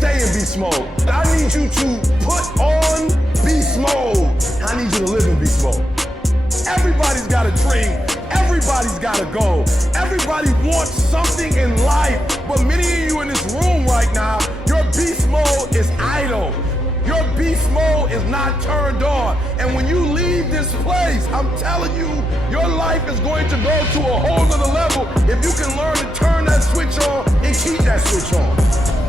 stay in beast mode. I need you to put on beast mode. I need you to live in beast mode. Everybody's got a dream. Everybody's got a goal. Everybody wants something in life. But many of you in this room right now, your beast mode is idle. Your beast mode is not turned on. And when you leave this place, I'm telling you, your life is going to go to a whole nother level if you can learn to turn that switch on and keep that switch on.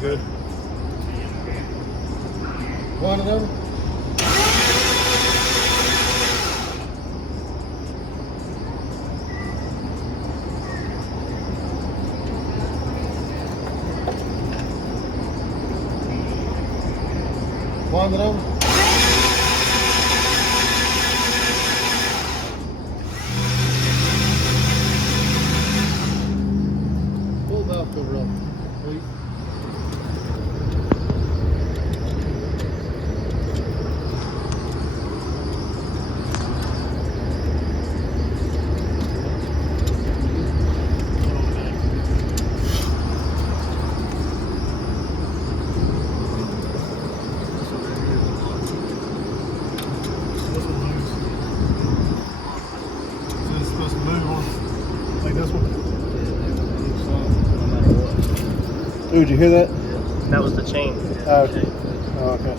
good. One of them. One of them. Pull valve cover up, please. Ooh, did you hear that? That was the chain. Oh, okay. Oh, okay.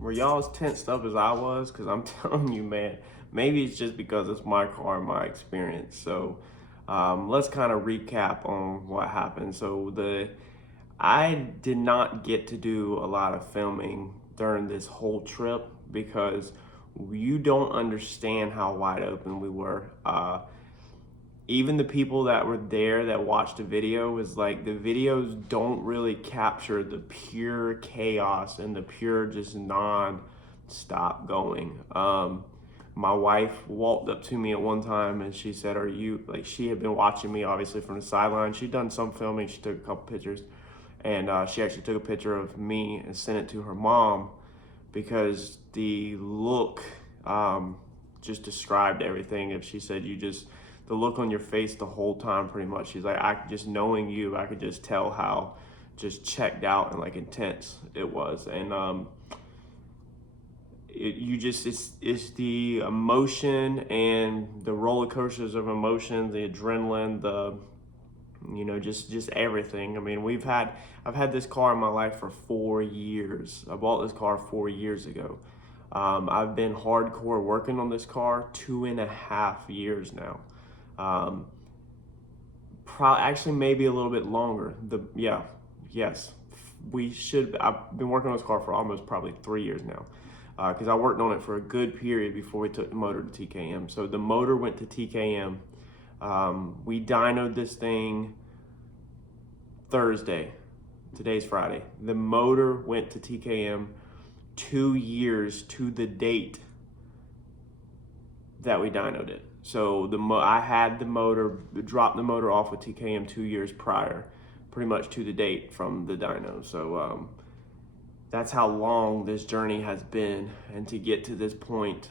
Were y'all as tensed up as I was? Because I'm telling you, man, maybe it's just because it's my car and my experience. So let's kind of recap on what happened. So I did not get to do a lot of filming during this whole trip because you don't understand how wide open we were. Even the people that were there that watched the video was like, the videos don't really capture the pure chaos and the pure just non-stop going. My wife walked up to me at one time and she said, are you, like, she had been watching me obviously from the sideline. She'd done some filming, she took a couple pictures, and she actually took a picture of me and sent it to her mom because the look just described everything. If she said, the look on your face the whole time, pretty much. She's like, just knowing you, I could just tell how just checked out and like intense it was. And it's the emotion and the roller coasters of emotion, the adrenaline, just everything. I mean, I've had this car in my life for 4 years. I bought this car 4 years ago. I've been hardcore working on this car 2.5 years now. Actually maybe a little bit longer. I've been working on this car for almost probably 3 years now, because I worked on it for a good period before we took the motor to TKM. So the motor went to TKM. We dynoed this thing Thursday. Today's Friday. The motor went to TKM 2 years to the date that we dynoed it. So I had the motor, dropped the motor off with TKM 2 years prior, pretty much to the date from the dyno. So that's how long this journey has been. And to get to this point,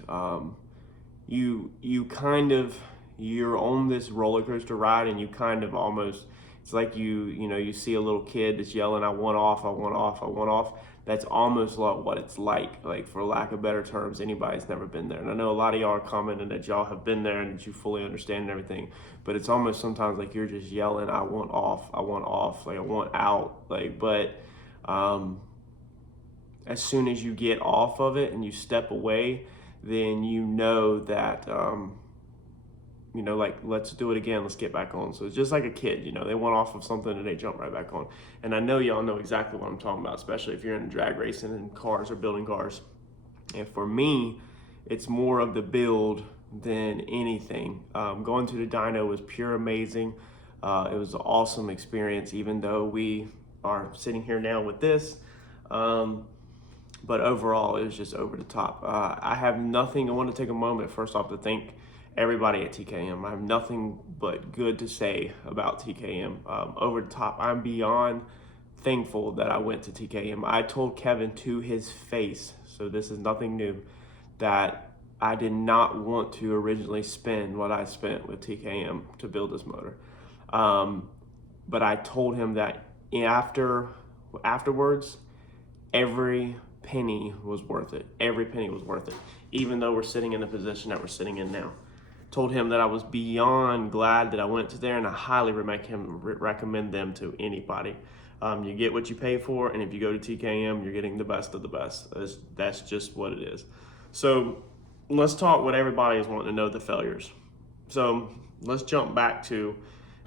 you're on this roller coaster ride, and you kind of almost, it's like you see a little kid that's yelling, I want off, I want off, I want off. That's almost like what it's like for lack of better terms, anybody's never been there. And I know a lot of y'all are commenting that y'all have been there and that you fully understand everything, but it's almost sometimes like you're just yelling, I want off, like I want out. But as soon as you get off of it and you step away, then you know that, let's do it again, let's get back on. So it's just like a kid, they went off of something and they jump right back on. And I know y'all know exactly what I'm talking about, especially if you're in drag racing and cars or building cars. And for me, it's more of the build than anything. Going to the dyno was pure amazing. It was an awesome experience, even though we are sitting here now with this. But overall, it was just over the top. I want to take a moment first off to thank everybody at TKM. I have nothing but good to say about TKM. Over the top, I'm beyond thankful that I went to TKM. I told Kevin to his face, so this is nothing new, that I did not want to originally spend what I spent with TKM to build this motor. But I told him that afterwards, every penny was worth it. Every penny was worth it, even though we're sitting in the position that we're sitting in now. Told him that I was beyond glad that I went to there, and I highly recommend them to anybody. You get what you pay for, and if you go to TKM, you're getting the best of the best. That's just what it is. So let's talk what everybody is wanting to know, the failures. So let's jump back to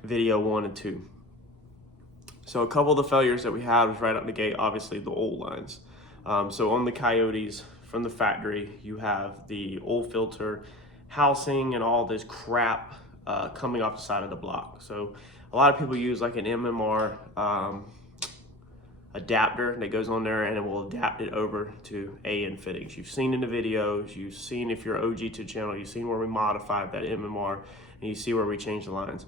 video 1 and 2. So a couple of the failures that we had was right out the gate, obviously the oil lines. So on the Coyotes from the factory, you have the oil filter housing and all this crap coming off the side of the block. So a lot of people use like an MMR adapter that goes on there, and it will adapt it over to AN fittings. You've seen in the videos, you've seen, if you're OG to the channel, you've seen where we modified that MMR, and you see where we changed the lines.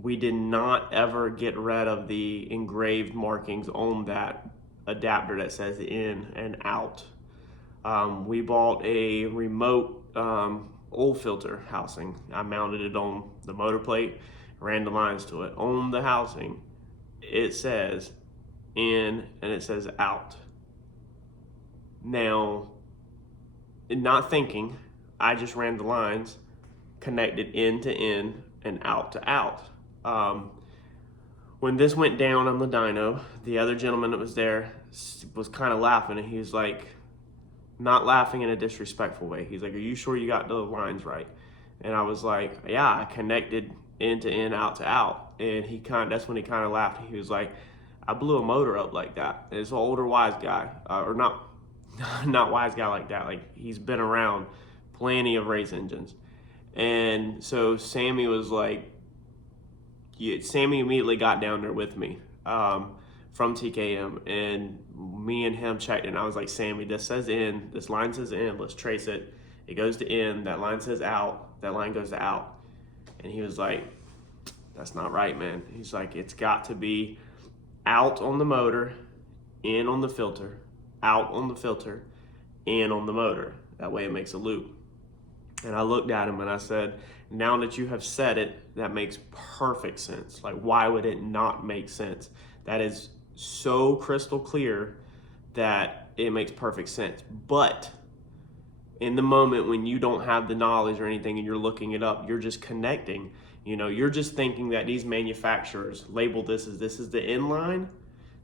We did not ever get rid of the engraved markings on that adapter that says in and out. We bought a remote oil filter housing. I mounted it on the motor plate, ran the lines to it. On the housing, it says in and it says out. Now, not thinking, I just ran the lines, connected in to in and out to out. When this went down on the dyno, the other gentleman that was there was kind of laughing, and he was like, not laughing in a disrespectful way. He's like, "Are you sure you got the lines right?" And I was like, "Yeah, I connected in to in, out to out." And that's when he kind of laughed. He was like, "I blew a motor up like that." And it's an older wise guy, or not wise guy like that. Like, he's been around plenty of race engines. And so Sammy was like, Sammy immediately got down there with me from TKM, and me and him checked, and I was like, "Sammy, this says in, this line says in, let's trace it. It goes to in, that line says out, that line goes to out." And he was like, "That's not right, man." He's like, "It's got to be out on the motor, in on the filter, out on the filter, in on the motor. That way it makes a loop." And I looked at him and I said, "Now that you have said it, that makes perfect sense. Like, why would it not make sense? That is so crystal clear that it makes perfect sense." But in the moment when you don't have the knowledge or anything and you're looking it up, you're just connecting. You know, you're just thinking that these manufacturers label this as this is the in line,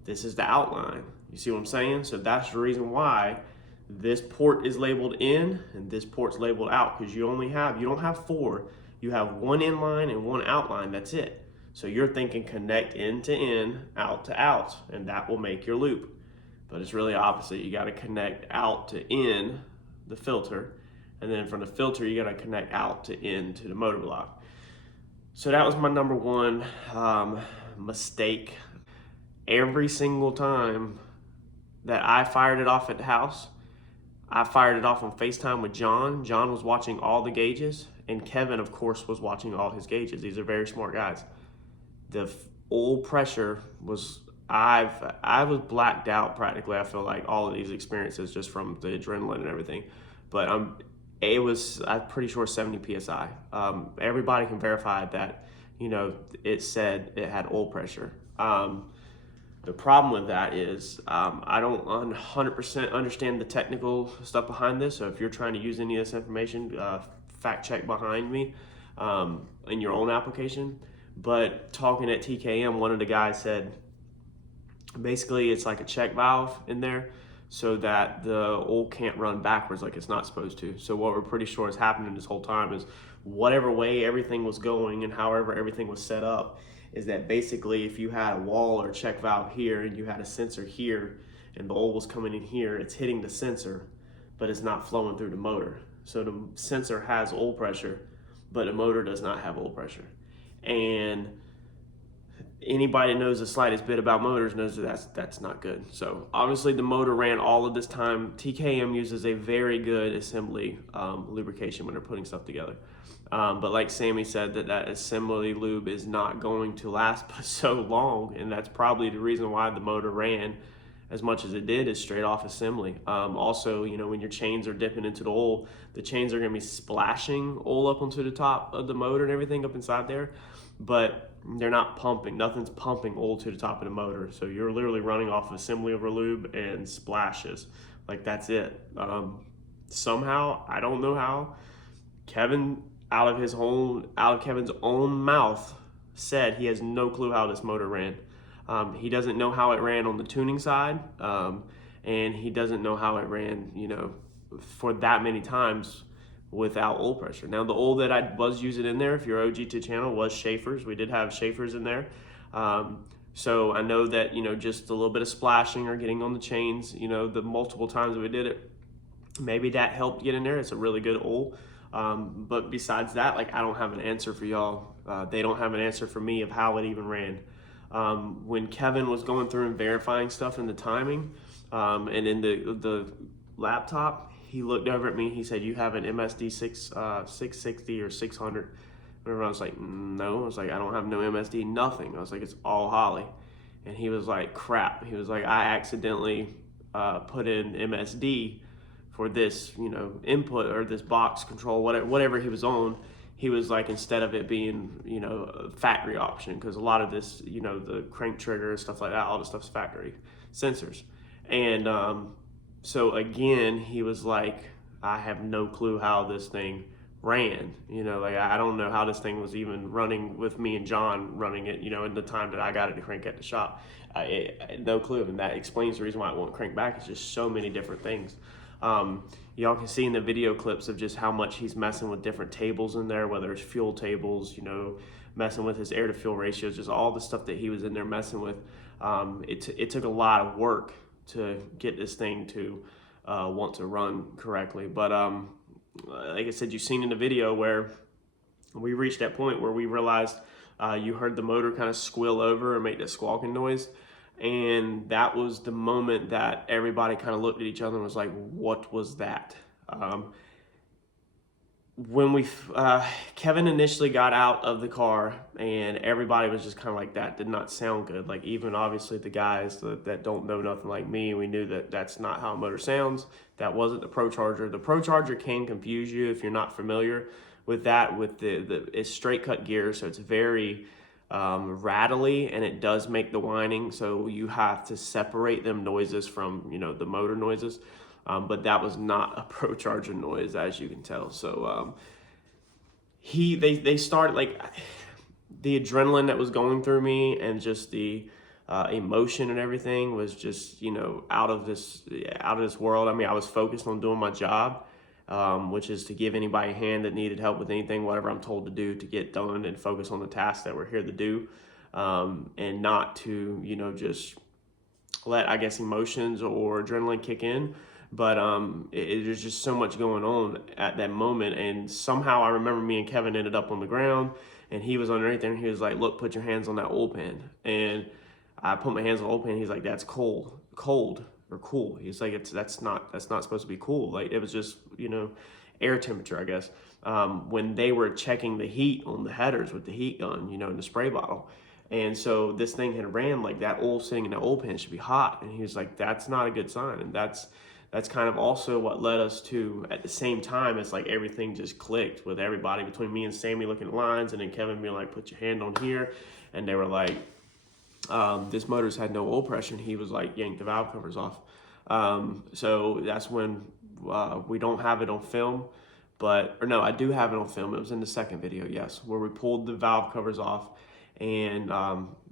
this is the out line. You see what I'm saying? So that's the reason why this port is labeled in and this port's labeled out, because you don't have 4, you have 1 in line and 1 out line, that's it. So you're thinking connect in to in, out to out, and that will make your loop. But it's really opposite. You got to connect out to in the filter, and then from the filter you got to connect out to in to the motor block. So that was my number 1 mistake. Every single time that I fired it off at the house, I fired it off on FaceTime with John. John was watching all the gauges, and Kevin, of course, was watching all his gauges. These are very smart guys. The oil pressure was, I was blacked out practically. I feel like all of these experiences just from the adrenaline and everything. But I'm pretty sure 70 PSI. Everybody can verify that, you know, it said it had oil pressure. The problem with that is I don't 100% understand the technical stuff behind this. So if you're trying to use any of this information, fact check behind me in your own application. But talking at TKM, one of the guys said, basically it's like a check valve in there so that the oil can't run backwards like it's not supposed to. So what we're pretty sure is happening this whole time is whatever way everything was going and however everything was set up, is that basically if you had a wall or check valve here and you had a sensor here and the oil was coming in here, it's hitting the sensor, but it's not flowing through the motor. So the sensor has oil pressure, but the motor does not have oil pressure. And anybody that knows the slightest bit about motors knows that that's not good. So obviously the motor ran all of this time. TKM uses a very good assembly lubrication when they're putting stuff together. But like Sammy said, that assembly lube is not going to last but so long, and that's probably the reason why the motor ran as much as it did, is straight off assembly. Also, you know, when your chains are dipping into the oil, the chains are going to be splashing oil up onto the top of the motor and everything up inside there, but they're not pumping. Nothing's pumping oil to the top of the motor. So you're literally running off of assembly over lube and splashes. Like, that's it. Somehow, I don't know how, Kevin, out of Kevin's own mouth, said he has no clue how this motor ran. He doesn't know how it ran on the tuning side, and he doesn't know how it ran, you know, for that many times without oil pressure. Now the oil that I was using in there, if you're OG to the channel, was Schaefer's. We did have Schaefer's in there. So I know that, you know, just a little bit of splashing or getting on the chains, you know, the multiple times that we did it, maybe that helped get in there. It's a really good oil. But besides that, like, I don't have an answer for y'all. They don't have an answer for me of how it even ran. When Kevin was going through and verifying stuff in the timing, and in the laptop, he looked over at me. He said, "You have an MSD 660 or 600." Whatever. I was like, "No." I was like, "I don't have no MSD, nothing." I was like, "It's all Holly." And he was like, "Crap." He was like, "I accidentally put in MSD for this, you know, input or this box control, whatever he was on." He was like, instead of it being, you know, a factory option, because a lot of this, you know, the crank trigger, stuff like that, all the stuff's factory sensors. And so again, he was like, "I have no clue how this thing ran. You know, like, I don't know how this thing was even running with me and John running it, you know, in the time that I got it to crank at the shop." No clue. And that explains the reason why it won't crank back. It's just so many different things. Y'all can see in the video clips of just how much he's messing with different tables in there, whether it's fuel tables, you know, messing with his air to fuel ratios, just all the stuff that he was in there messing with. It took a lot of work to get this thing to want to run correctly. But like I said, you've seen in the video where we reached that point where we realized you heard the motor kind of squill over and make that squawking noise. And that was the moment that everybody kind of looked at each other and was like, "What was that?" When Kevin initially got out of the car, and everybody was just kind of like, "That did not sound good." Like, even obviously the guys that don't know nothing like me, we knew that that's not how a motor sounds. That wasn't the Procharger. The Procharger can confuse you if you're not familiar with that. With it's straight cut gear, so it's very rattly, and it does make the whining. So you have to separate them noises from, you know, the motor noises. But that was not a Procharger noise, as you can tell. So they started, like, the adrenaline that was going through me and just the emotion and everything was just, you know, out of this world. I mean, I was focused on doing my job, which is to give anybody a hand that needed help with anything, whatever I'm told to do, to get done, and focus on the tasks that we're here to do, and not to, you know, just let, I guess, emotions or adrenaline kick in. But there's just so much going on at that moment. And somehow I remember me and Kevin ended up on the ground, and he was underneath there, and he was like, "Look, put your hands on that oil pan." And I put my hands on the oil pan. He's like, "That's cold or cool." He's like, that's not supposed to be cool. Like, it was just, you know, air temperature, I guess. When they were checking the heat on the headers with the heat gun, you know, in the spray bottle. And so this thing had ran, like, that oil sitting in the oil pan should be hot. And he was like, "That's not a good sign." And that's kind of also what led us to, at the same time, it's like everything just clicked with everybody, between me and Sammy looking at lines, and then Kevin being like, "Put your hand on here." And they were like, this motor's had no oil pressure, and he was like, "Yank the valve covers off." So that's when we don't have it on film, or no, I do have it on film. It was in the second video, yes, where we pulled the valve covers off, and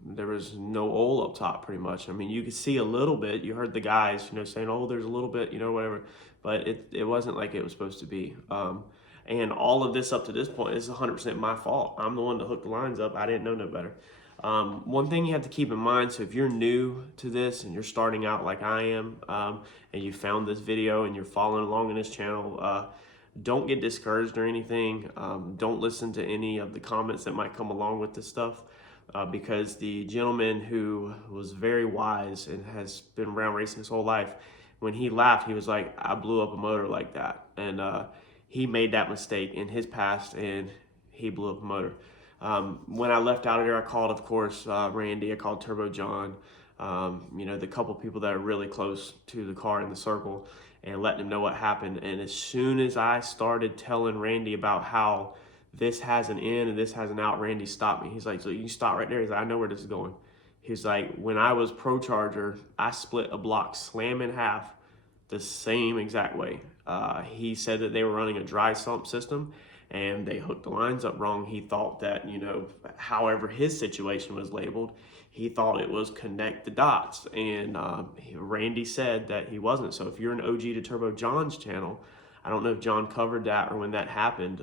there was no oil up top, pretty much. I mean, you could see a little bit. You heard the guys, you know, saying, "Oh, there's a little bit," you know, whatever. But it wasn't like it was supposed to be. And all of this up to this point is 100% my fault. I'm the one that hooked the lines up. I didn't know no better. One thing you have to keep in mind, so if you're new to this and you're starting out like I am, and you found this video and you're following along in this channel, don't get discouraged or anything. Don't listen to any of the comments that might come along with this stuff, because the gentleman who was very wise and has been around racing his whole life, when he laughed, he was like, "I blew up a motor like that." And he made that mistake in his past, and he blew up a motor. When I left out of there, I called, of course, Randy. I called Turbo John, you know, the couple people that are really close to the car in the circle, and letting them know what happened. And as soon as I started telling Randy about how this has an in and this has an out, Randy stopped me. He's like, "So you can stop right there." He's like, "I know where this is going." He's like, "When I was Procharger, I split a block slam in half the same exact way." He said that they were running a dry sump system, and they hooked the lines up wrong. He thought that, you know, however his situation was labeled, he thought it was connect the dots. And Randy said that he wasn't. So if you're an OG to Turbo John's channel, I don't know if John covered that or when that happened,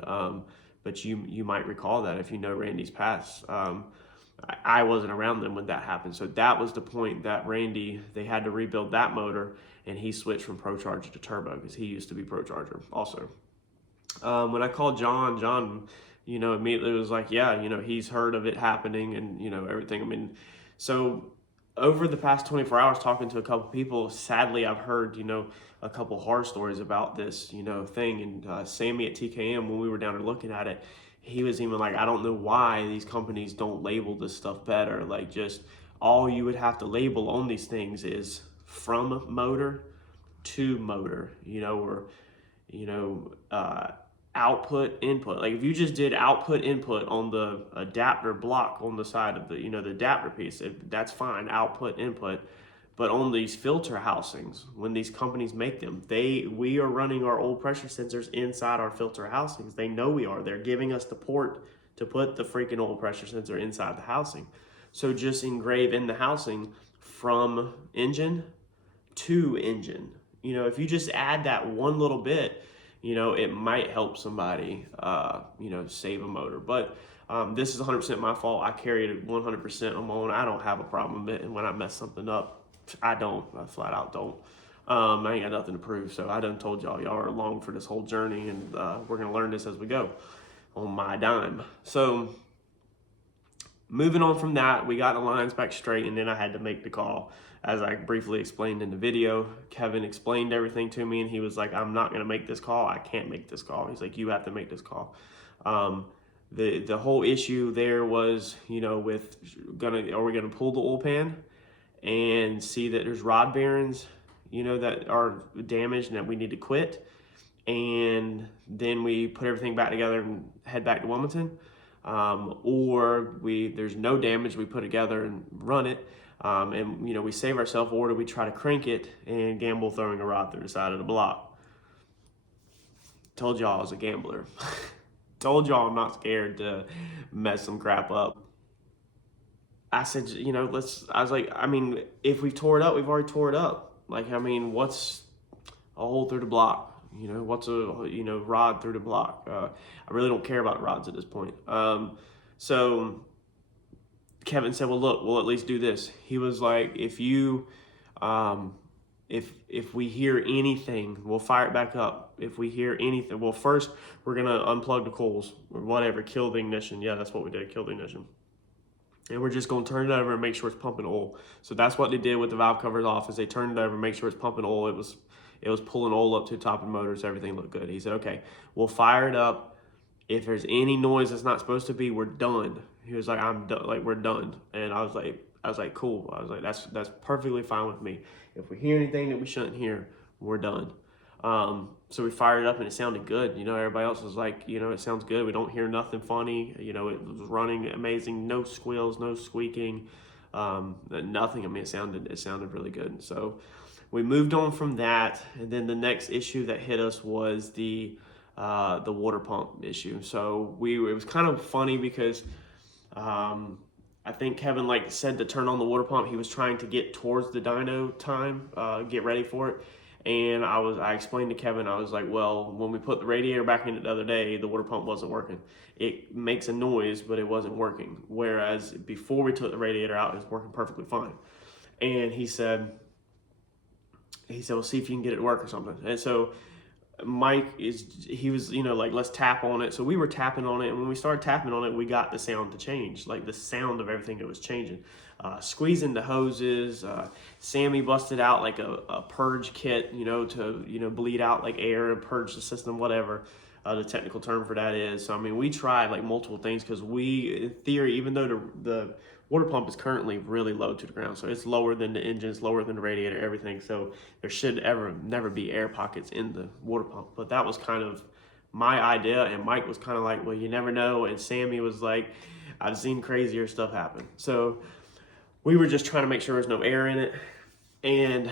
but you might recall that if you know Randy's past. I wasn't around them when that happened. So that was the point that Randy, they had to rebuild that motor, and he switched from Procharged to turbo because he used to be Procharger also. When I called John, immediately was like, yeah, he's heard of it happening and, everything. I mean, so over the past 24 hours talking to a couple people, sadly, I've heard, a couple horror stories about this, thing. And Sammy at TKM, when we were down there looking at it, he was even like, I don't know why these companies don't label this stuff better. Like, just all you would have to label on these things is from motor to motor, or, output input. Like if you just did output input on the adapter block on the side of the, the adapter piece, that's fine, output input. But on these filter housings, when these companies make them, we are running our old pressure sensors inside our filter housings. They know we are. They're giving us the port to put the freaking old pressure sensor inside the housing. So just engrave in the housing from engine to engine. If you just add that one little bit, it might help somebody, save a motor. But this is 100% my fault. I carried it 100% on my own. I don't have a problem with it. And when I mess something up, I flat out don't. I ain't got nothing to prove. So I done told y'all are along for this whole journey, and we're going to learn this as we go on my dime. So moving on from that, we got the lines back straight, and then I had to make the call. As I briefly explained in the video, Kevin explained everything to me, and he was like, I'm not going to make this call. I can't make this call. He's like, you have to make this call. The whole issue there was, are we going to pull the oil pan and see that there's rod bearings, that are damaged and that we need to quit, and then we put everything back together and head back to Wilmington, or there's no damage, we put it together and run it, and we save ourselves, or do we try to crank it and gamble throwing a rod through the side of the block? Told y'all I was a gambler. Told y'all I'm not scared to mess some crap up. I said, if we tore it up, we've already tore it up. What's a hole through the block? What's a, rod through the block? I really don't care about rods at this point. So Kevin said, well, look, we'll at least do this. He was like, if we hear anything, we'll fire it back up. If we hear anything, well, first we're going to unplug the coils or whatever, kill the ignition. Yeah, that's what we did, kill the ignition. And we're just going to turn it over and make sure it's pumping oil. So that's what they did with the valve covers off, is they turned it over and make sure it's pumping oil. It was pulling oil up to the top of the motor, so everything looked good. He said, okay, we'll fire it up. If there's any noise that's not supposed to be, we're done. He was like, I'm done, like, we're done. And I was like, cool. I was like, that's perfectly fine with me. If we hear anything that we shouldn't hear, we're done. So we fired it up and it sounded good. Everybody else was like, it sounds good. We don't hear nothing funny. It was running amazing. No squeals, no squeaking, nothing. I mean, it sounded really good. So we moved on from that. And then the next issue that hit us was the water pump issue. So it was kind of funny because, I think Kevin said to turn on the water pump. He was trying to get towards the dyno time, get ready for it. And I explained to Kevin, I was like, well, when we put the radiator back in it the other day, the water pump wasn't working. It makes a noise, but it wasn't working. Whereas before we took the radiator out, it was working perfectly fine. And he said, well, see if you can get it to work or something. And so Mike he was, let's tap on it. So we were tapping on it. And when we started tapping on it, we got the sound to change, the sound of everything that was changing. Squeezing the hoses. Sammy busted out a purge kit, to bleed out air and purge the system, whatever the technical term for that is. So, we tried multiple things because in theory, even though the water pump is currently really low to the ground, so it's lower than the engine, it's lower than the radiator, everything. So there should never be air pockets in the water pump. But that was kind of my idea, and Mike was kind of like, well, you never know. And Sammy was like, I've seen crazier stuff happen. So we were just trying to make sure there's no air in it, and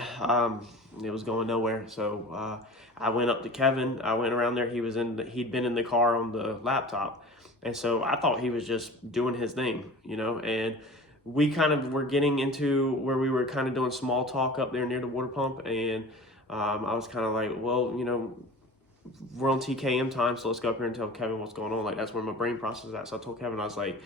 it was going nowhere. So I went up to Kevin. I went around there. He'd been in the car on the laptop, and so I thought he was just doing his thing, And we kind of were getting into where we were kind of doing small talk up there near the water pump, and I was kind of like, well, we're on TKM time, so let's go up here and tell Kevin what's going on. Like, that's where my brain process is at. So I told Kevin, I was like,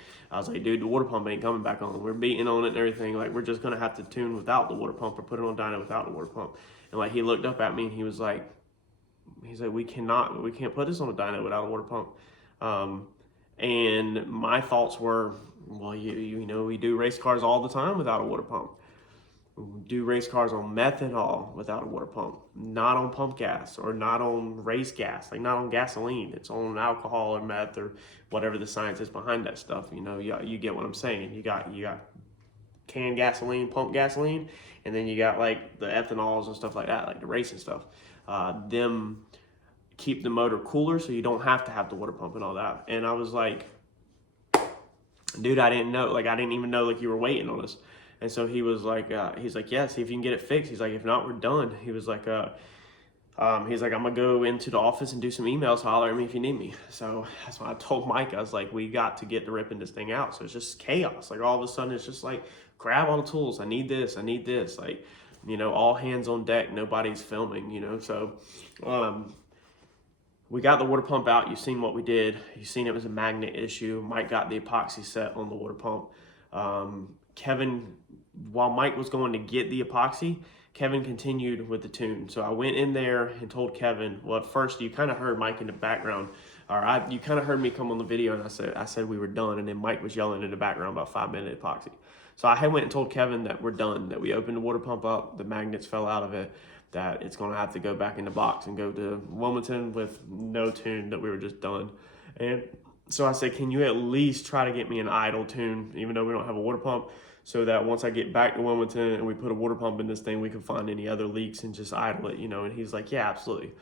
dude, the water pump ain't coming back on. We're beating on it and everything. Like, we're just gonna have to tune without the water pump or put it on dyno without the water pump. And like, he looked up at me and he was like, we can't put this on a dyno without a water pump. And my thoughts were, well, you know, we do race cars all the time without a water pump. We do race cars on methanol without a water pump, not on pump gas or not on race gas, like not on gasoline. It's on alcohol or meth or whatever the science is behind that stuff. You know, you get what I'm saying. You got canned gasoline, pump gasoline, and then you got like the ethanols and stuff like that, like the racing stuff. Them keep the motor cooler so you don't have to have the water pump and all that. And I was like, dude, I didn't know. Like, I didn't even know like you were waiting on us. And so he was like, he's like, yeah, see if you can get it fixed. He's like, if not, we're done. He was like, I'm gonna go into the office and do some emails. Holler at me if you need me. So that's when I told Mike, I was like, we got to get to ripping this thing out. So it's just chaos. Like, all of a sudden it's just like, grab all the tools. I need this. Like, you know, all hands on deck. Nobody's filming, you know. So we got the water pump out. You've seen what we did. You've seen it was a magnet issue. Mike got the epoxy set on the water pump. Kevin, while Mike was going to get the epoxy, Kevin continued with the tune. So I went in there and told Kevin, well, at first you kind of heard Mike in the background, you kind of heard me come on the video and I said we were done, and then Mike was yelling in the background about 5-minute epoxy. So I went and told Kevin that we're done, that we opened the water pump up, the magnets fell out of it, that it's gonna have to go back in the box and go to Wilmington with no tune, that we were just done. And so I said, can you at least try to get me an idle tune, even though we don't have a water pump, so that once I get back to Wilmington and we put a water pump in this thing, we can find any other leaks and just idle it, you know? And he's like, yeah, absolutely.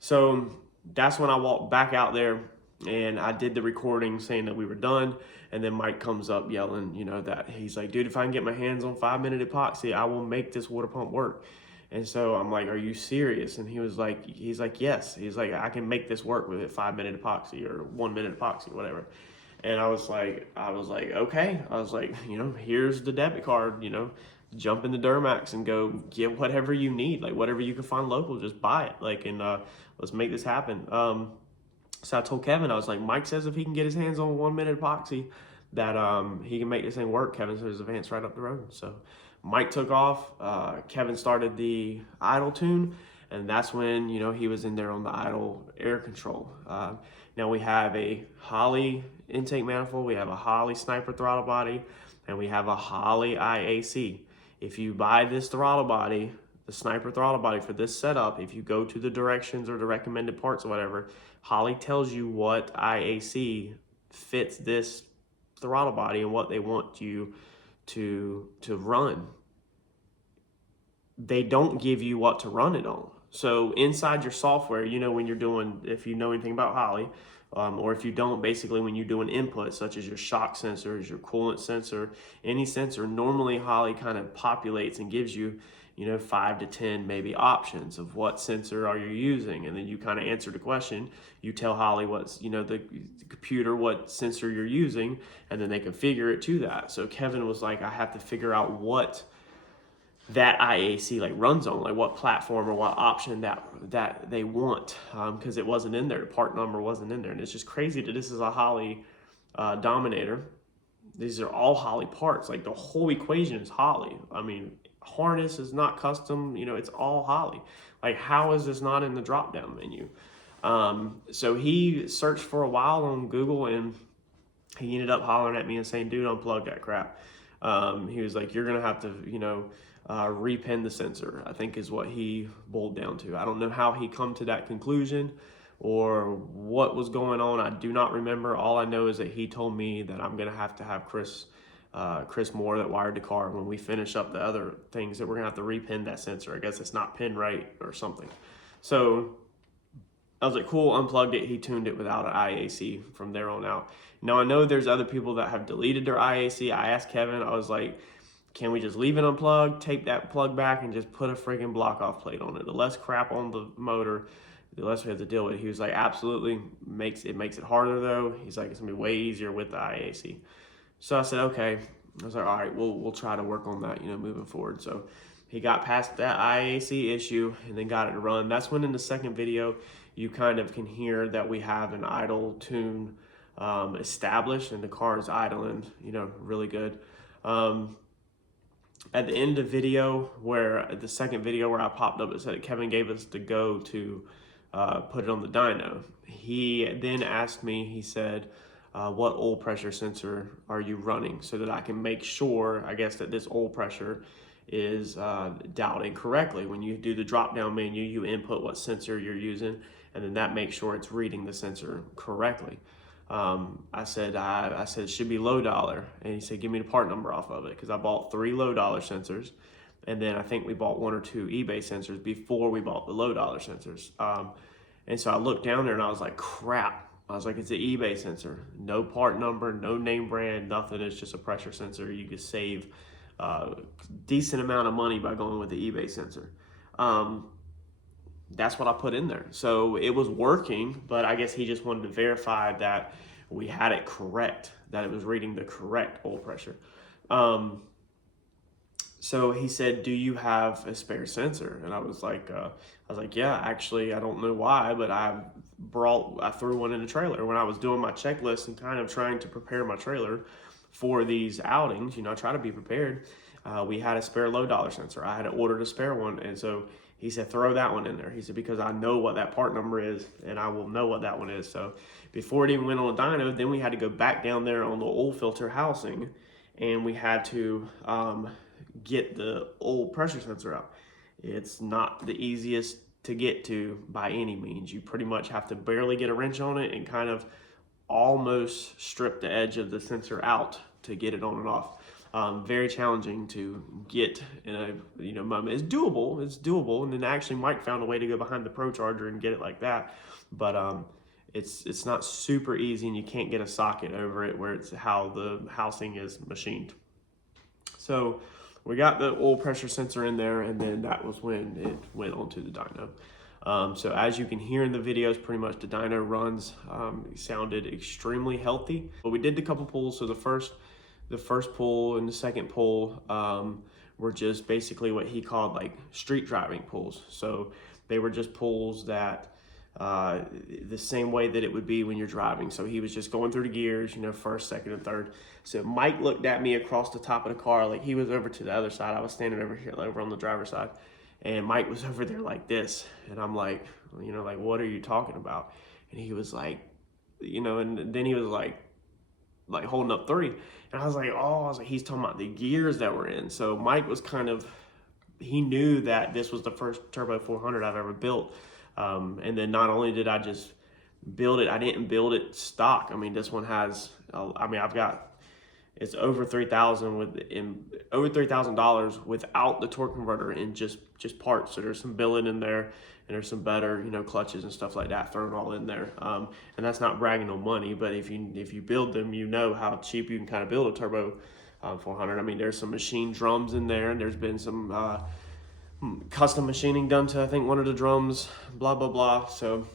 So that's when I walked back out there and I did the recording saying that we were done. And then Mike comes up yelling, you know, that he's like, dude, if I can get my hands on 5-minute epoxy, I will make this water pump work. And so I'm like, are you serious? And he's like, yes. He's like, I can make this work with it, 5-minute epoxy or 1-minute epoxy, whatever. And I was like, okay. I was like, you know, here's the debit card, you know, jump in the Duramax and go get whatever you need, like whatever you can find local, just buy it. Like, and let's make this happen. So I told Kevin, I was like, Mike says if he can get his hands on 1-minute epoxy, that he can make this thing work. Kevin says there's a Vance right up the road. So Mike took off. Kevin started the idle tune, and that's when, you know, he was in there on the idle air control. Now we have a Holley intake manifold, we have a Holley sniper throttle body, and we have a Holley IAC. If you buy this throttle body, the sniper throttle body for this setup, if you go to the directions or the recommended parts or whatever, Holley tells you what IAC fits this throttle body and what they want you to run. They don't give you what to run it on. So inside your software, you know, when you're doing, if you know anything about Holley, or if you don't, basically when you do an input such as your shock sensors, your coolant sensor, any sensor, normally Holley kind of populates and gives you, you know, 5 to 10 maybe options of what sensor are you using, and then you kind of answer the question. You tell Holley what's, you know, the computer what sensor you're using, and then they configure it to that. So Kevin was like, I have to figure out what that IAC like runs on, like what platform or what option that they want, because it wasn't in there. The part number wasn't in there, and it's just crazy that this is a Holley Dominator. These are all Holley parts. Like the whole equation is Holley. I mean, harness is not custom. You know, it's all Holley. Like, how is this not in the drop-down menu? So he searched for a while on Google, and he ended up hollering at me and saying, "Dude, unplug that crap." He was like, "You're gonna have to, you know, repin the sensor," I think is what he boiled down to. I don't know how he come to that conclusion or what was going on. I do not remember. All I know is that he told me that I'm gonna have to have Chris Moore that wired the car, when we finish up the other things, that we're gonna have to repin that sensor. I guess it's not pinned right or something. So I was like, cool, unplugged it. He tuned it without an IAC from there on out. Now I know there's other people that have deleted their IAC. I asked Kevin, I was like, can we just leave it unplugged, tape that plug back, and just put a friggin' block off plate on it? The less crap on the motor, the less we have to deal with it. He was like, absolutely. It makes it harder though. He's like, it's gonna be way easier with the IAC. So I said, okay. I was like, all right, we'll try to work on that, you know, moving forward. So he got past that IAC issue and then got it to run. That's when in the second video, you kind of can hear that we have an idle tune established, and the car is idling, you know, really good. At the end of the video, the second video where I popped up, it said Kevin gave us the go to put it on the dyno. He then asked me, he said, what oil pressure sensor are you running, so that I can make sure, I guess, that this oil pressure is dialed in correctly. When you do the drop down menu, you input what sensor you're using, and then that makes sure it's reading the sensor correctly. I said it should be low dollar, and he said give me the part number off of it, because I bought 3 low dollar sensors, and then I think we bought 1 or 2 eBay sensors before we bought the low dollar sensors. And so I looked down there and I was like, crap. I was like, it's an eBay sensor, no part number, no name brand, nothing. It's just a pressure sensor. You could save a decent amount of money by going with the eBay sensor. That's what I put in there. So it was working, but I guess he just wanted to verify that we had it correct, that it was reading the correct oil pressure. So he said, do you have a spare sensor? And I was like, yeah, actually, I don't know why, but I threw one in the trailer. When I was doing my checklist and kind of trying to prepare my trailer for these outings, you know, I try to be prepared. We had a spare low dollar sensor. I had ordered a spare one. And so he said, throw that one in there. He said, because I know what that part number is, and I will know what that one is. So before it even went on a dyno, then we had to go back down there on the oil filter housing, and we had to get the oil pressure sensor out. It's not the easiest to get to by any means. You pretty much have to barely get a wrench on it and kind of almost strip the edge of the sensor out to get it on and off. Very challenging to get in a moment. It's doable, and then actually Mike found a way to go behind the Procharged and get it like that, but it's not super easy, and you can't get a socket over it where it's how the housing is machined. So we got the oil pressure sensor in there, and then that was when it went onto the dyno. So as you can hear in the videos, pretty much the dyno runs sounded extremely healthy. But we did a couple pulls. So the first pull and the second pull were just basically what he called like street driving pulls. So they were just pulls that the same way that it would be when you're driving. So he was just going through the gears, you know, first, second, and third. So Mike looked at me across the top of the car, like he was over to the other side. I was standing over here, over on the driver's side, and Mike was over there like this. And I'm like, you know, like, what are you talking about? And he was like, you know, and then he was like holding up 3. And I was like, he's talking about the gears that we're in. So Mike was he knew that this was the first Turbo 400 I've ever built. And then not only did I just build it, I didn't build it stock. I mean, this one has, it's over $3,000 without the torque converter in just parts. So there's some billet in there, and there's some better, you know, clutches and stuff like that thrown all in there. And that's not bragging on money, but if you build them, you know how cheap you can kind of build a Turbo 400. I mean, there's some machine drums in there, and there's been some custom machining done to, I think, one of the drums, blah, blah, blah. So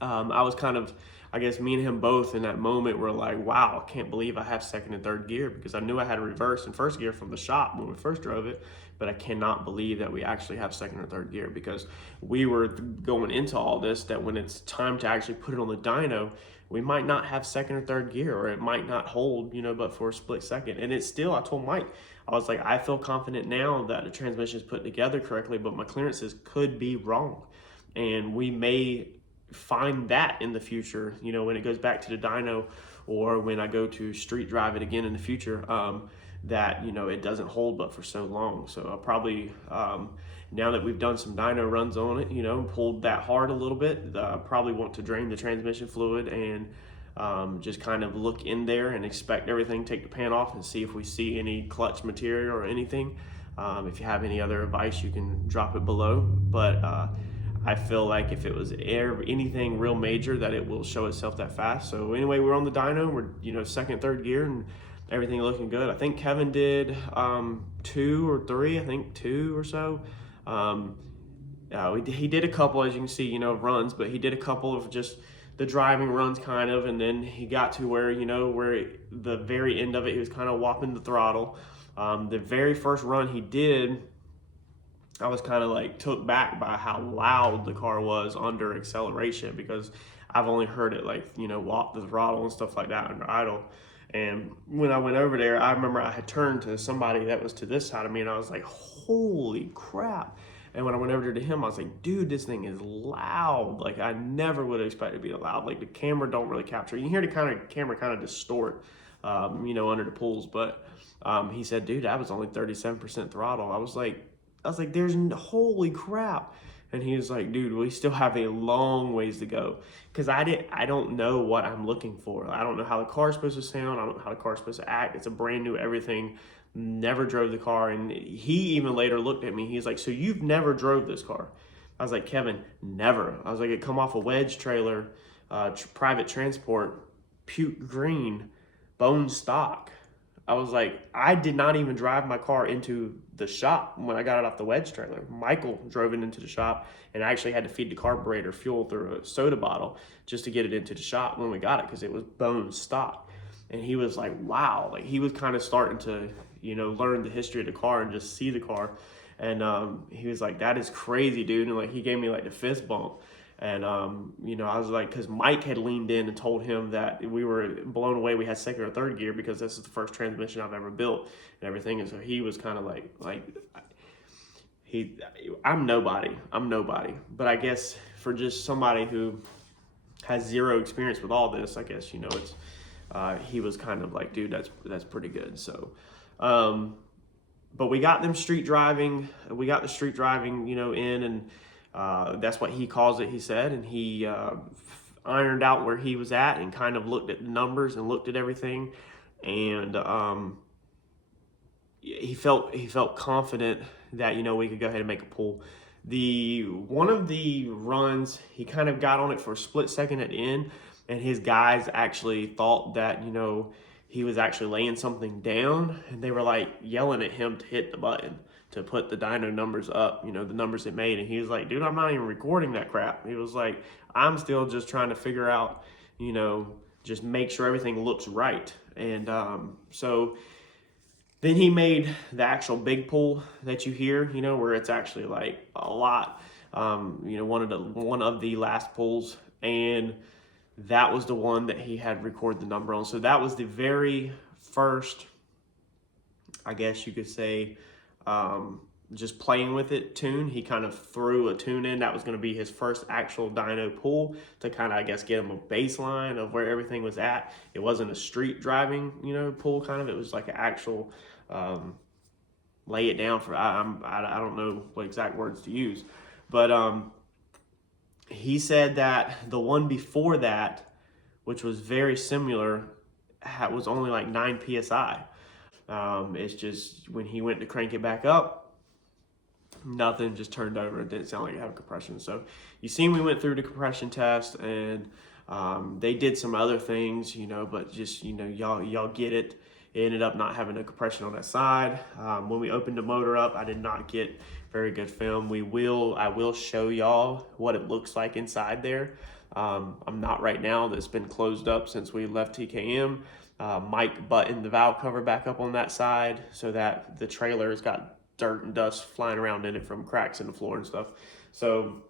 I was kind of, I guess me and him both in that moment were like, wow, I can't believe I have second and third gear, because I knew I had a reverse and first gear from the shop when we first drove it, but I cannot believe that we actually have second or third gear, because we were going into all this that when it's time to actually put it on the dyno, we might not have second or third gear, or it might not hold, you know, but for a split second. And it's still, I told Mike, I was like, I feel confident now that the transmission is put together correctly, but my clearances could be wrong. And we may find that in the future, you know, when it goes back to the dyno, or when I go to street drive it again in the future, that, you know, it doesn't hold but for so long. So I'll probably, now that we've done some dyno runs on it, you know, pulled that hard a little bit, probably want to drain the transmission fluid and just kind of look in there and expect everything, take the pan off and see if we see any clutch material or anything. If you have any other advice, you can drop it below. But I feel like if it was anything real major, that it will show itself that fast. So anyway, we're on the dyno, we're, you know, second, third gear, and everything looking good. I think Kevin did 2 or 3, I think 2 or so. He did a couple, as you can see, you know, runs, but he did a couple of just the driving runs kind of, and then he got to where, you know, where the very end of it, he was kind of whopping the throttle. The very first run he did, I was kind of like took back by how loud the car was under acceleration, because I've only heard it like, you know, walk the throttle and stuff like that under idle. And when I went over there, I remember I had turned to somebody that was to this side of me, and I was like, holy crap. And when I went over there to him, I was like, dude, this thing is loud. Like, I never would expect it to be loud. Like, the camera don't really capture. You hear the camera kind of distort, you know, under the pulls. But he said, dude, that was only 37% throttle. I was like, there's holy crap. And he was like, dude, we still have a long ways to go. Because I don't know what I'm looking for. I don't know how the car's supposed to sound. I don't know how the car's supposed to act. It's a brand new everything. Never drove the car. And he even later looked at me. He's like, so you've never drove this car? I was like, Kevin, never. I was like, it come off a wedge trailer, private transport, puke green, bone stock. I was like, I did not even drive my car into the shop when I got it off the wedge trailer. Michael drove it into the shop, and I actually had to feed the carburetor fuel through a soda bottle just to get it into the shop when we got it, because it was bone stock. And he was like, wow. Like, he was kind of starting to, you know, learn the history of the car and just see the car. And he was like, that is crazy, dude. And like, he gave me like the fist bump. And, you know, I was like, because Mike had leaned in and told him that we were blown away. We had second or third gear because this is the first transmission I've ever built and everything. And so he was kind of like I'm nobody. But I guess for just somebody who has zero experience with all this, I guess, you know, it's, he was kind of like, dude, that's pretty good. So, but we got them street driving. We got the street driving, you know, in, and that's what he calls it, he said. And he ironed out where he was at and kind of looked at the numbers and looked at everything. And he felt confident that, you know, we could go ahead and make a pull. One of the runs, he kind of got on it for a split second at the end, and his guys actually thought that, you know, he was actually laying something down, and they were like yelling at him to hit the button to put the dyno numbers up, you know, the numbers it made. And he was like, dude, I'm not even recording that crap. He was like, I'm still just trying to figure out, you know, just make sure everything looks right. And so then he made the actual big pull that you hear, you know, where it's actually like a lot, you know, one of the last pulls. And that was the one that he had recorded the number on. So that was the very first, I guess you could say, just playing with it tune. He kind of threw a tune in. That was going to be his first actual dyno pull to kind of, I guess, get him a baseline of where everything was at. It wasn't a street driving, you know, pull kind of. It was like an actual lay it down for, I don't know what exact words to use. But he said that the one before that, which was very similar, was only like 9 PSI. It's just when he went to crank it back up, nothing, just turned over. It didn't sound like it had compression. So you seen we went through the compression test, and they did some other things, you know, but just, you know, y'all get it. It ended up not having a compression on that side. When we opened the motor up, I did not get very good film. I will show y'all what it looks like inside there. I'm not right now. That's been closed up since we left TKM. Mike buttoned the valve cover back up on that side so that the trailer has got dirt and dust flying around in it from cracks in the floor and stuff. So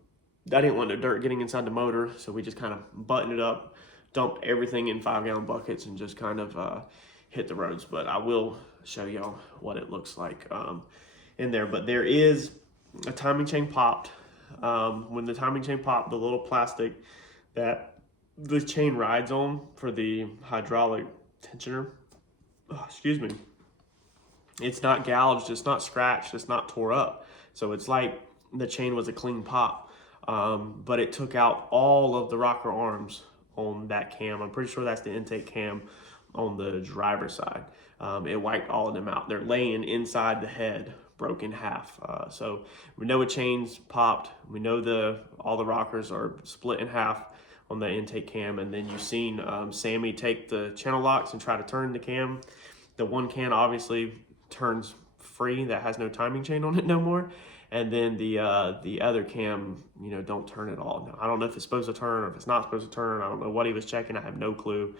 I didn't want the dirt getting inside the motor, so we just kind of buttoned it up, dumped everything in 5-gallon buckets, and just kind of hit the roads. But I will show y'all what it looks like in there. But there is a timing chain popped. When the timing chain popped, the little plastic that the chain rides on for the hydraulic tensioner, it's not gouged, it's not scratched, it's not tore up. So it's like the chain was a clean pop, but it took out all of the rocker arms on that cam. I'm pretty sure that's the intake cam on the driver's side. It wiped all of them out. They're laying inside the head, broke in half. So we know a chain's popped. We know all the rockers are split in half on the intake cam. And then you've seen Sammy take the channel locks and try to turn the cam. The one can obviously turns free, that has no timing chain on it no more. And then the other cam, you know, don't turn at all. Now, I don't know if it's supposed to turn or if it's not supposed to turn. I don't know what he was checking. I have no clue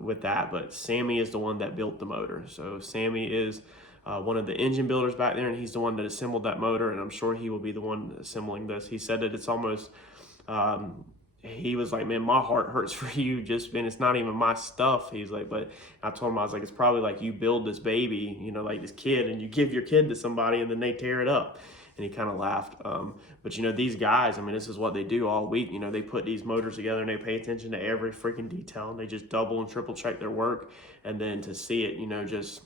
with that. But Sammy is the one that built the motor. So Sammy is one of the engine builders back there, and he's the one that assembled that motor, and I'm sure he will be the one assembling this. He said that it's almost, he was like, man, my heart hurts for you, and it's not even my stuff. He's like, but I told him, I was like, it's probably like you build this baby, you know, like this kid, and you give your kid to somebody and then they tear it up. And he kind of laughed. But you know, these guys, I mean, this is what they do all week. You know, they put these motors together and they pay attention to every freaking detail, and they just double and triple check their work. And then to see it, you know, just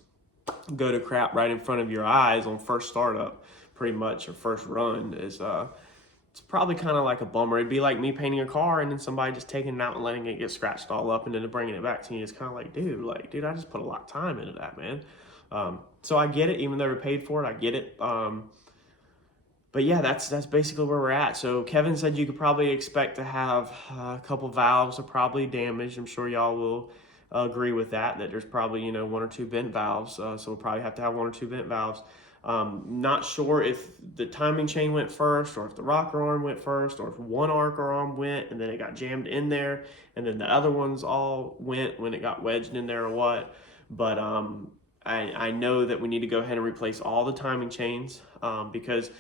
go to crap right in front of your eyes on first startup, pretty much, or first run, is it's probably kind of like a bummer. It'd be like me painting a car and then somebody just taking it out and letting it get scratched all up and then bringing it back to you. It's kind of like, dude, I just put a lot of time into that, man. So I get it, even though we're paid for it, I get it. But yeah, that's basically where we're at. So Kevin said you could probably expect to have a couple valves are probably damaged. I'm sure y'all will agree with that there's probably, you know, 1 or 2 bent valves. So we'll probably have to have 1 or 2 bent valves. Not sure if the timing chain went first, or if the rocker arm went first, or if one rocker arm went and then it got jammed in there, and then the other ones all went when it got wedged in there, or what. But I know that we need to go ahead and replace all the timing chains, because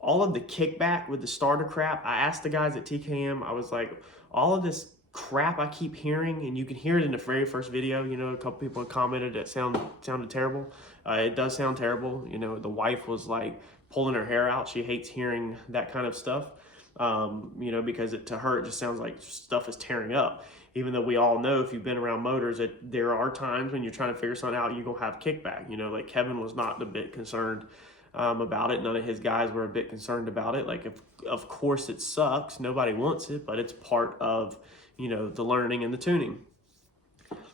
all of the kickback with the starter crap, I asked the guys at TKM, I was like, all of this crap I keep hearing, and you can hear it in the very first video, you know, a couple people commented that sounded terrible. It does sound terrible. You know, the wife was like pulling her hair out. She hates hearing that kind of stuff, you know, because to her, it just sounds like stuff is tearing up. Even though we all know, if you've been around motors, that there are times when you're trying to figure something out, you're going to have kickback. You know, like Kevin was not a bit concerned about it. None of his guys were a bit concerned about it. Like, of course it sucks. Nobody wants it, but it's part of, you know, the learning and the tuning.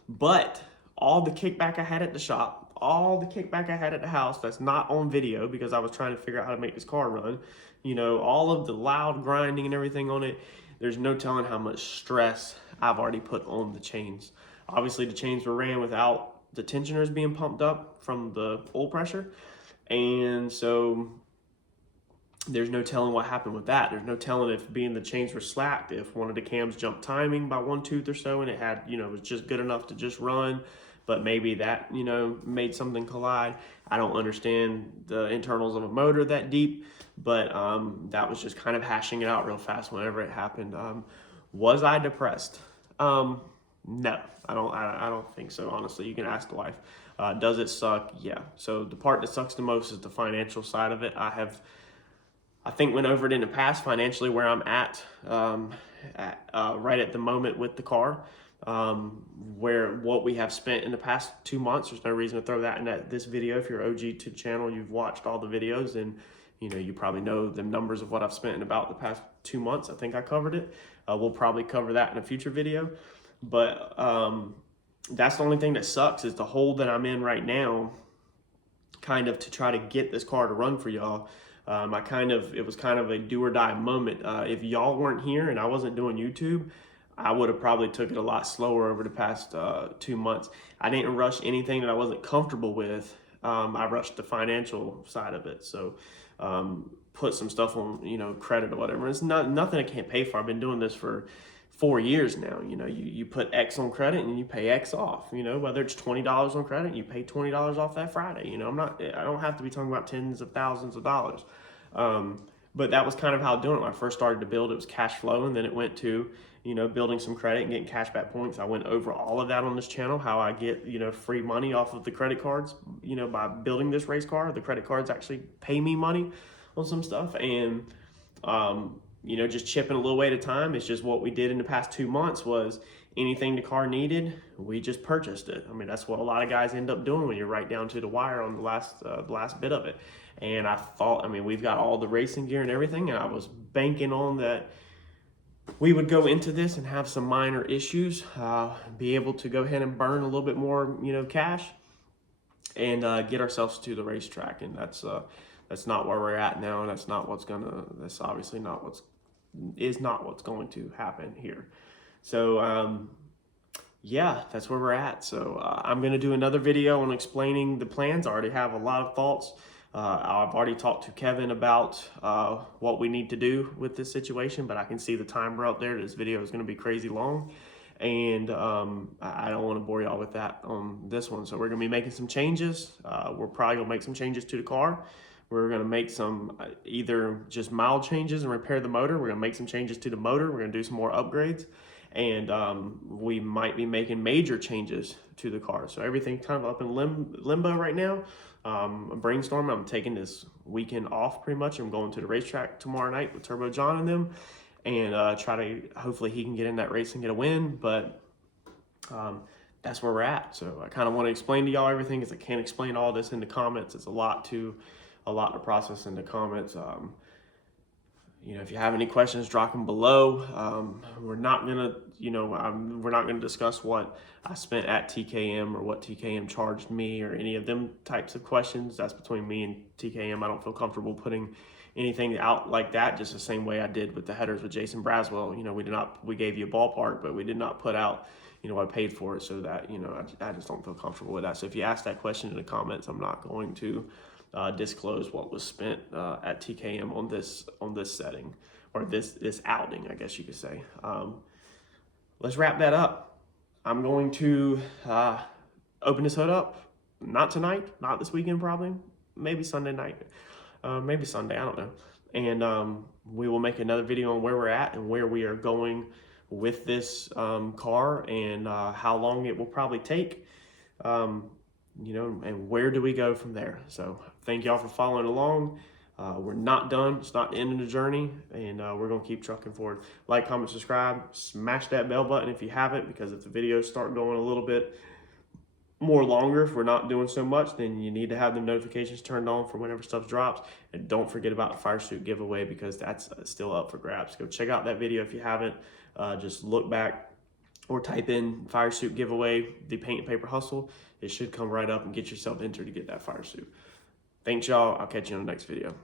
But all the kickback I had at the shop, all the kickback I had at the house that's not on video because I was trying to figure out how to make this car run, you know, all of the loud grinding and everything on it, there's no telling how much stress I've already put on the chains. Obviously the chains were ran without the tensioners being pumped up from the oil pressure. And so there's no telling what happened with that. There's no telling if being the chains were slacked, if one of the cams jumped timing by 1 tooth or so and it had, you know, it was just good enough to just run, but maybe that, you know, made something collide. I don't understand the internals of a motor that deep, but that was just kind of hashing it out real fast whenever it happened. Was I depressed? No, I don't think so, honestly. You can ask the wife. Does it suck? Yeah. So the part that sucks the most is the financial side of it. I think went over it in the past financially where I'm at right at the moment with the car, where what we have spent in the past 2 months. There's no reason to throw that in this video. If you're OG to the channel, you've watched all the videos, and you know, you probably know the numbers of what I've spent in about the past 2 months. I think I covered it. We'll probably cover that in a future video, but that's the only thing that sucks is the hole that I'm in right now, kind of to try to get this car to run for y'all. It was kind of a do or die moment. If y'all weren't here and I wasn't doing YouTube, I would have probably took it a lot slower over the past 2 months. I didn't rush anything that I wasn't comfortable with. I rushed the financial side of it. So put some stuff on, you know, credit or whatever. It's nothing I can't pay for. I've been doing this for 4 years now. You know, you put X on credit and you pay X off, you know, whether it's $20 on credit, you pay $20 off that Friday. You know, I don't have to be talking about tens of thousands of dollars. But that was kind of how doing it. When I first started to build, it was cash flow, and then it went to, you know, building some credit and getting cashback points. I went over all of that on this channel, how I get, you know, free money off of the credit cards, you know, by building this race car. The credit cards actually pay me money on some stuff, and you know, just chipping a little way at a time. It's just what we did in the past 2 months was anything the car needed, we just purchased it. I mean, that's what a lot of guys end up doing when you're right down to the wire on the last bit of it. And I thought, I mean, we've got all the racing gear and everything, and I was banking on that we would go into this and have some minor issues, be able to go ahead and burn a little bit more, you know, cash, and get ourselves to the racetrack. And that's not where we're at now, and that's obviously not what's going to happen here. So yeah, that's where we're at. So I'm going to do another video on explaining the plans. I already have a lot of thoughts. I've already talked to Kevin about what we need to do with this situation, but I can see the timer out there. This video is going to be crazy long. And I don't want to bore y'all with that on this one. So we're gonna be making some changes. We're probably gonna make some changes to the car. We're gonna make some either just mild changes and repair the motor. We're gonna make some changes to the motor. We're gonna do some more upgrades. And we might be making major changes to the car. So everything's kind of up in limbo right now. I'm brainstorming. I'm taking this weekend off pretty much. I'm going to the racetrack tomorrow night with Turbo John and them, and try to, hopefully he can get in that race and get a win. But that's where we're at. So I kind of want to explain to y'all everything, because I can't explain all this in the comments. It's a lot to process in the comments. You know, if you have any questions, drop them below. We're not gonna, we're not gonna discuss what I spent at TKM or what TKM charged me or any of them types of questions. That's between me and TKM. I don't feel comfortable putting anything out like that, just the same way I did with the headers with Jason Braswell. You know, we gave you a ballpark, but we did not put out, what I paid for it, so that, I just don't feel comfortable with that. So if you ask that question in the comments, I'm not going to disclose what was spent at TKM on this setting, or this outing, I guess you could say. Let's wrap that up. I'm going to open this hood up, not tonight, not this weekend probably, maybe Sunday night, maybe Sunday, I don't know. And we will make another video on where we're at and where we are going with this car, and how long it will probably take. And where do we go from there? So thank y'all for following along. We're not done. It's not the end of the journey, and we're going to keep trucking forward. Like, comment, subscribe, smash that bell button if you haven't, because if the videos start going a little bit more longer, if we're not doing so much, then you need to have the notifications turned on for whenever stuff drops. And don't forget about the fire suit giveaway, because that's still up for grabs. Go check out that video if you haven't. Just look back or type in fire suit giveaway, the paint and paper hustle. It should come right up, and get yourself entered to get that fire suit. Thanks y'all. I'll catch you on the next video.